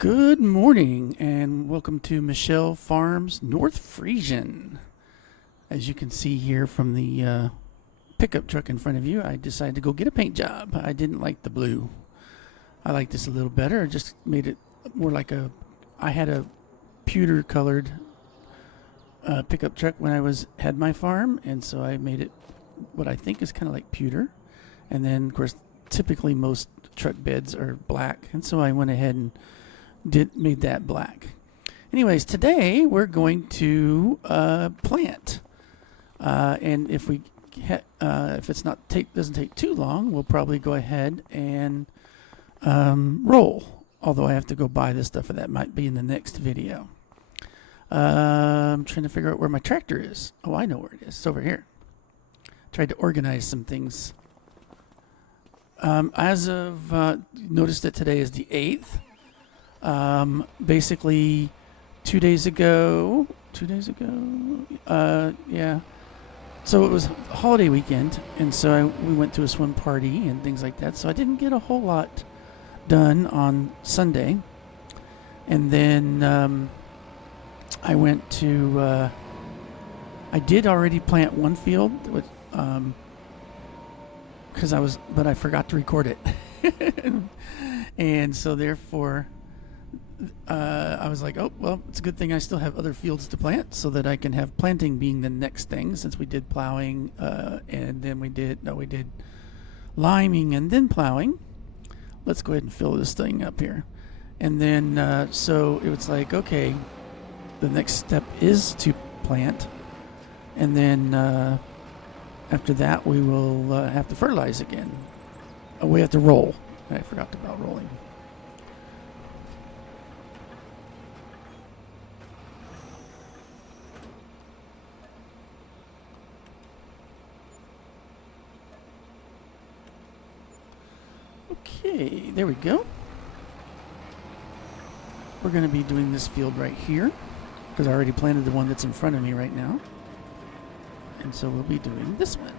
Good morning and welcome to Michelle Farms North Frisian. As you can see here from the pickup truck in front of you, I decided to go get a paint job. I didn't like the blue. I like this a little better. I just made it more like I had a pewter colored pickup truck when I had my farm, and so I made it what I think is kind of like pewter. And then, of course, typically most truck beds are black, and so I went ahead and made that black. Anyways, today we're going to plant, and if it's doesn't take too long, we'll probably go ahead and roll. Although I have to go buy this stuff, and that might be in the next video. I'm trying to figure out where my tractor is. Oh, I know where it is. It's over here. Tried to organize some things. Noticed that today is the 8th. Basically 2 days ago, yeah. So it was a holiday weekend, and so we went to a swim party and things like that. So I didn't get a whole lot done on Sunday. And then I went to, I did already plant one field, but I forgot to record it. And so therefore, I was like, oh, well, it's a good thing I still have other fields to plant so that I can have planting being the next thing, since we did plowing, and then we did liming and then plowing. Let's go ahead and fill this thing up here. And then, so it was like, okay, the next step is to plant. And then after that, we will have to fertilize again. Oh, we have to roll. I forgot about rolling. Okay, there we go. We're going to be doing this field right here because I already planted the one that's in front of me right now. And so we'll be doing this one.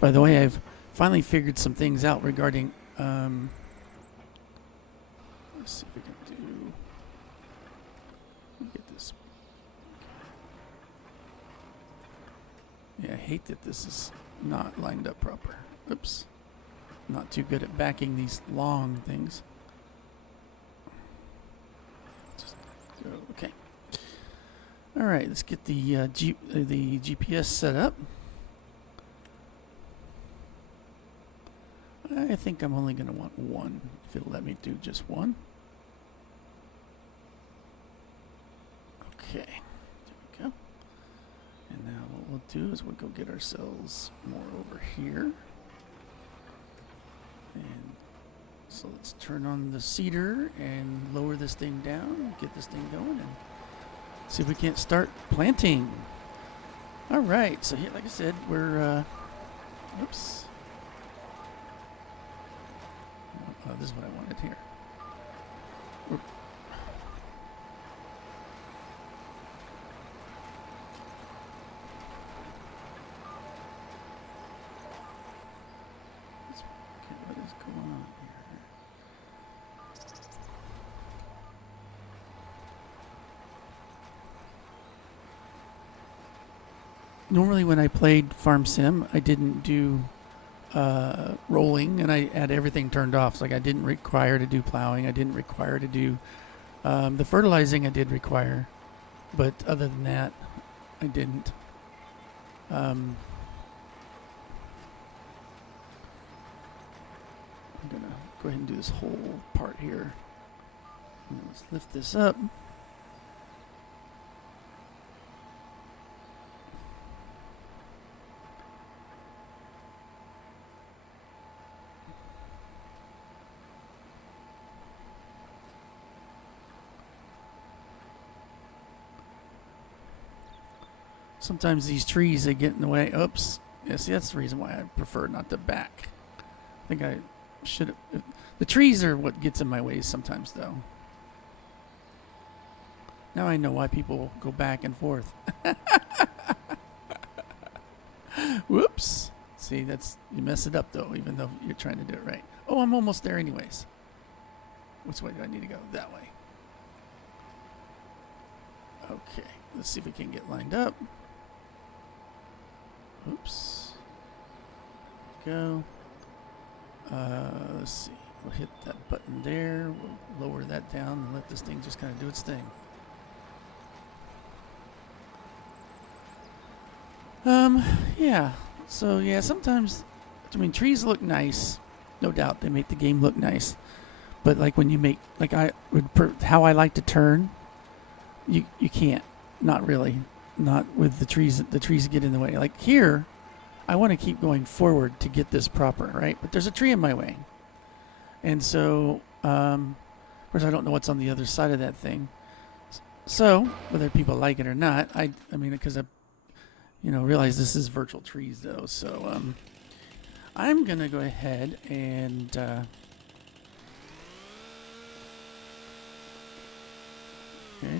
By the way, I've finally figured some things out regarding, let's see if we can get this. Yeah, I hate that this is not lined up proper. Oops. Not too good at backing these long things. Just go, okay. All right, let's get the GPS set up. I think I'm only going to want one, if it'll let me do just one. Okay, there we go. And now what we'll do is we'll go get ourselves more over here. And so let's turn on the seeder and lower this thing down, get this thing going, and see if we can't start planting. All right, so here, like I said, we're, oops. Oh, this is what I wanted here. Okay, what is going on here? Normally when I played Farm Sim, I didn't do rolling, and I had everything turned off. So like I didn't require to do plowing. I didn't require to do the fertilizing. I did require, but other than that, I didn't. I'm gonna go ahead and do this whole part here. Let's lift this up. Sometimes these trees, they get in the way. Oops. Yeah, see, that's the reason why I prefer not to back. I think I should the trees are what gets in my way sometimes, though. Now I know why people go back and forth. Whoops. See, you mess it up, though, even though you're trying to do it right. Oh, I'm almost there anyways. Which way do I need to go? That way. Okay, let's see if we can get lined up. Oops. Go. Let's see. We'll hit that button there. We'll lower that down and let this thing just kind of do its thing. Yeah. So, yeah, sometimes, I mean, trees look nice. No doubt, they make the game look nice. But, like, when you make, like, how I like to turn, you can't. Not really. Not with the trees get in the way. Like, here, I want to keep going forward to get this proper, right? But there's a tree in my way. And so, of course, I don't know what's on the other side of that thing. So, whether people like it or not, I mean, because I realize this is virtual trees, though. So, I'm going to go ahead and... okay,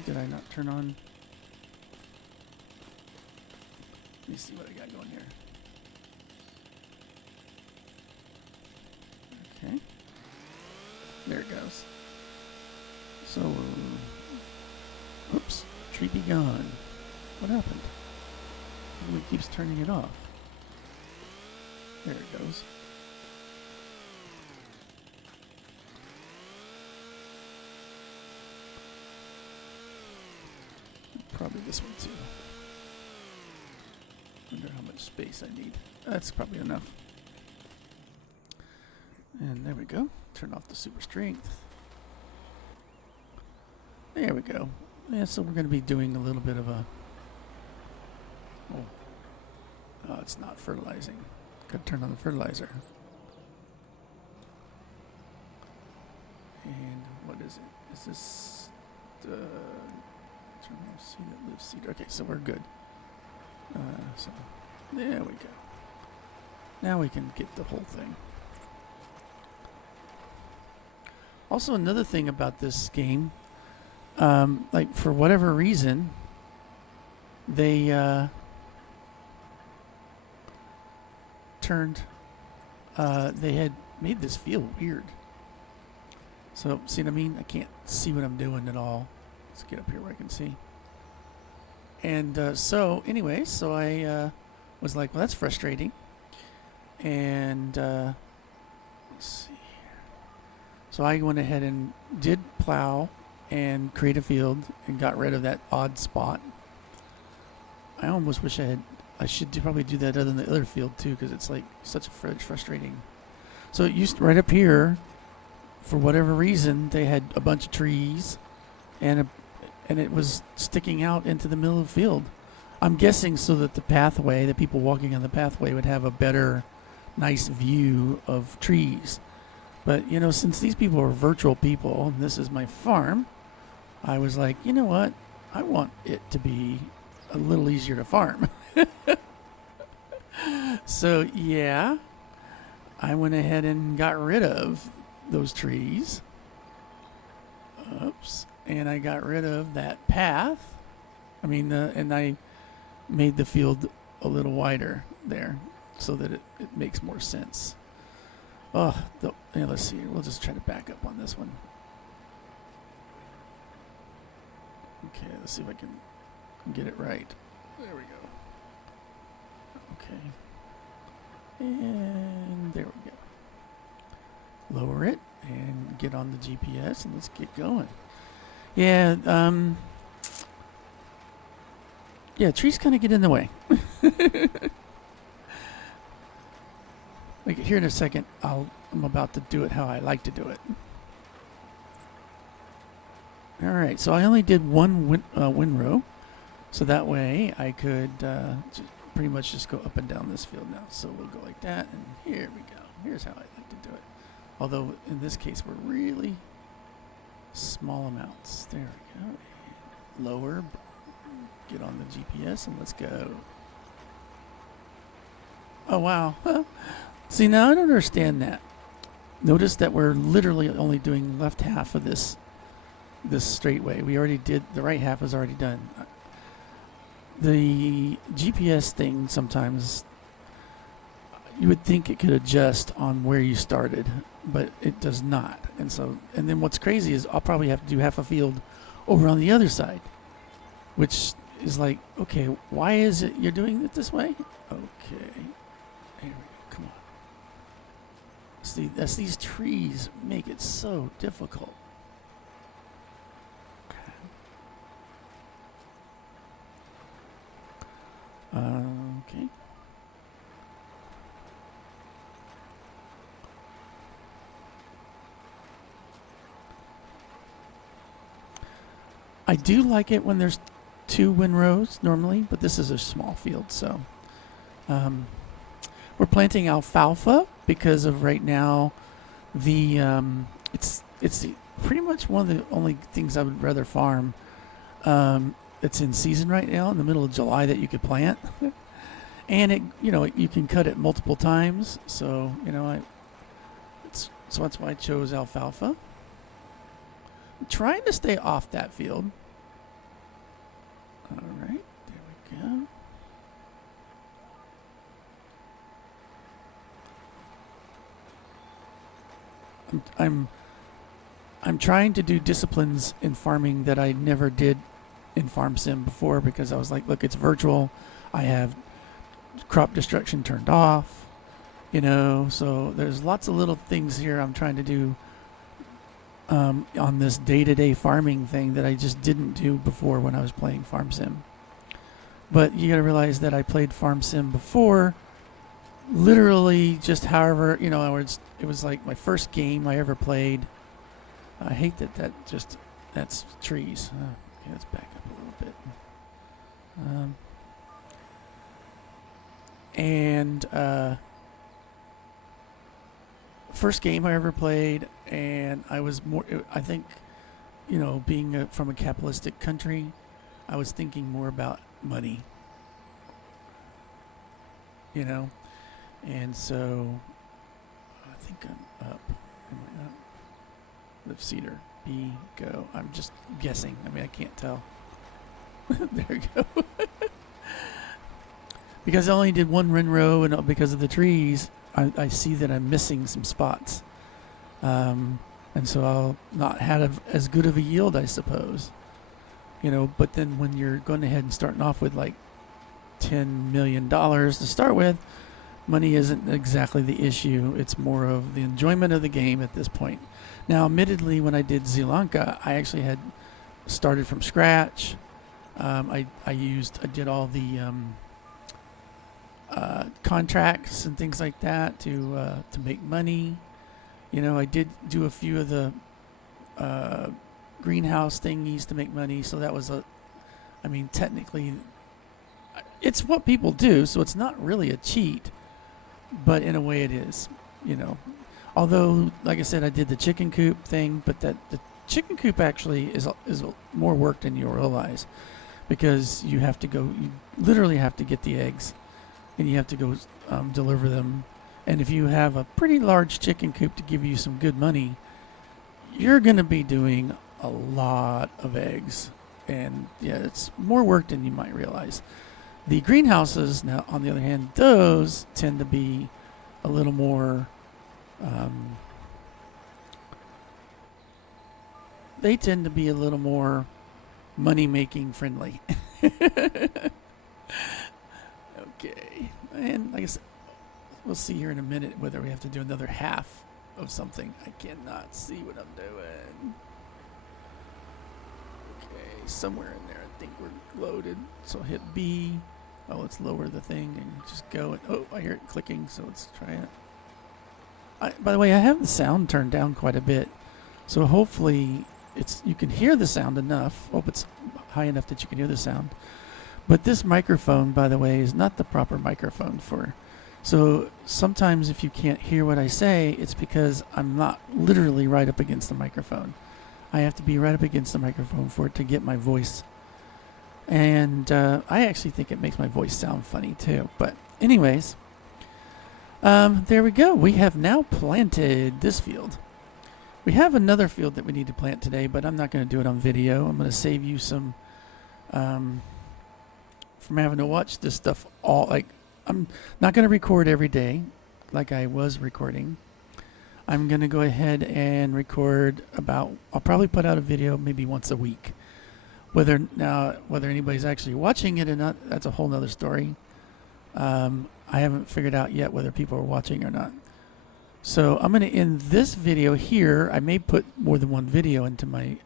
did I not turn on... Let me see what I got going here. Okay. There it goes. So, oops, tree be gone. What happened? It keeps turning it off. There it goes. Probably this one too. Wonder how much space I need. That's probably enough. And there we go. Turn off the super strength. There we go. Yeah, so we're going to be doing a little bit of a... Oh, it's not fertilizing. Got to turn on the fertilizer. And what is it? Is this the terminal seed that lives seed? Okay, so we're good. So there we go. Now we can get the whole thing. Also, another thing about this game, like for whatever reason, they they had made this feel weird. So, see what I mean? I can't see what I'm doing at all. Let's get up here where I can see. And so, anyway, so I was like, well, that's frustrating. And let's see here. So I went ahead and did plow and create a field and got rid of that odd spot. I almost wish I should probably do that other than the other field too, because it's like such a frustrating. So it used right up here, for whatever reason, they had a bunch of trees, and it was sticking out into the middle of the field. I'm guessing so that the people walking on the pathway would have a better, nice view of trees. But, since these people are virtual people, and this is my farm, I was like, you know what? I want it to be a little easier to farm. So, yeah, I went ahead and got rid of those trees. Oops. And I got rid of that path. And I made the field a little wider there so that it makes more sense. Let's see. We'll just try to back up on this one. Okay, let's see if I can get it right. There we go. Okay. And there we go. Lower it and get on the GPS and let's get going. Yeah, trees kind of get in the way. Like here in a second, I'm about to do it how I like to do it. All right, so I only did one windrow, so that way I could pretty much just go up and down this field now. So we'll go like that, and here we go. Here's how I like to do it. Although in this case, we're really small amounts. There we go. And lower, get on the GPS, and let's go. Oh, wow. See, now I don't understand that. Notice that we're literally only doing left half of this straightway. We already did, the right half is already done. The GPS thing sometimes, you would think it could adjust on where you started, but it does not. And then what's crazy is I'll probably have to do half a field over on the other side, which is like, okay, why is it you're doing it this way? Okay, here we go, come on. See, these trees make it so difficult. Okay. I do like it when there's 2 windrows normally, but this is a small field, so we're planting alfalfa because of right now it's pretty much one of the only things I would rather farm. It's in season right now in the middle of July that you could plant, and you can cut it multiple times. So so that's why I chose alfalfa. I'm trying to stay off that field. All right, there we go. I'm trying to do disciplines in farming that I never did in Farm Sim before, because I was like, look, it's virtual. I have crop destruction turned off, so there's lots of little things here I'm trying to do on this day-to-day farming thing that I just didn't do before when I was playing Farm Sim. But you got to realize that I played Farm Sim before, literally just however, it was like my first game I ever played. I hate that's trees. Okay, let's back up a little bit. And first game I ever played, and I was more, I think, being from a capitalistic country, I was thinking more about money, and so I think I'm up. Am I up? Lift cedar, B, go. I'm just guessing. I mean, I can't tell. There we go. Because I only did 1 row, and because of the trees, I see that I'm missing some spots. And so I'll not have as good of a yield, I suppose. But then when you're going ahead and starting off with like $10 million to start with, money isn't exactly the issue. It's more of the enjoyment of the game at this point. Now, admittedly, when I did Sri Lanka, I actually had started from scratch. I did all the contracts and things like that to make money. I did do a few of the greenhouse thingies to make money. So that was technically, it's what people do. So it's not really a cheat, but in a way it is, Although, like I said, I did the chicken coop thing, but the chicken coop actually is more work than you realize, because you literally have to get the eggs, and you have to go deliver them. And if you have a pretty large chicken coop to give you some good money, you're going to be doing a lot of eggs. And yeah, it's more work than you might realize. The greenhouses, now, on the other hand, those tend to be a little more... they tend to be a little more money-making friendly. Okay. And like I said, we'll see here in a minute whether we have to do another half of something. I cannot see what I'm doing. Okay, somewhere in there I think we're loaded. So I'll hit B. Oh, let's lower the thing and just go. Oh, I hear it clicking, so let's try it. By the way, I have the sound turned down quite a bit, so hopefully you can hear the sound enough. Hope it's high enough that you can hear the sound. But this microphone, by the way, is not the proper microphone for. So sometimes if you can't hear what I say, it's because I'm not literally right up against the microphone. I have to be right up against the microphone for it to get my voice. And I actually think it makes my voice sound funny too. But anyways, There we go. We have now planted this field. We have another field that we need to plant today, but I'm not going to do it on video. I'm going to save you some from having to watch this stuff all. Like, I'm not going to record every day like I was recording. I'm going to go ahead and record I'll probably put out a video maybe once a week. Whether anybody's actually watching it or not, that's a whole nother story. I haven't figured out yet whether people are watching or not. So I'm going to end this video here. I may put more than one video into my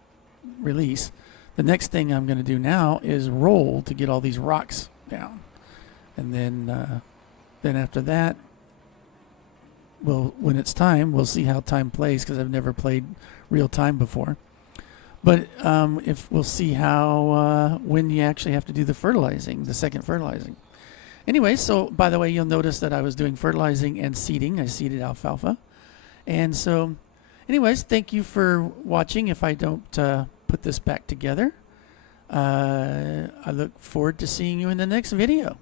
release. The next thing I'm going to do now is roll to get all these rocks down. And then after that, when it's time, we'll see how time plays, because I've never played real time before. But if we'll see how when you actually have to do the fertilizing, the second fertilizing. Anyway, so by the way, you'll notice that I was doing fertilizing and seeding. I seeded alfalfa. And so, anyways, thank you for watching. If I don't put this back together, I look forward to seeing you in the next video.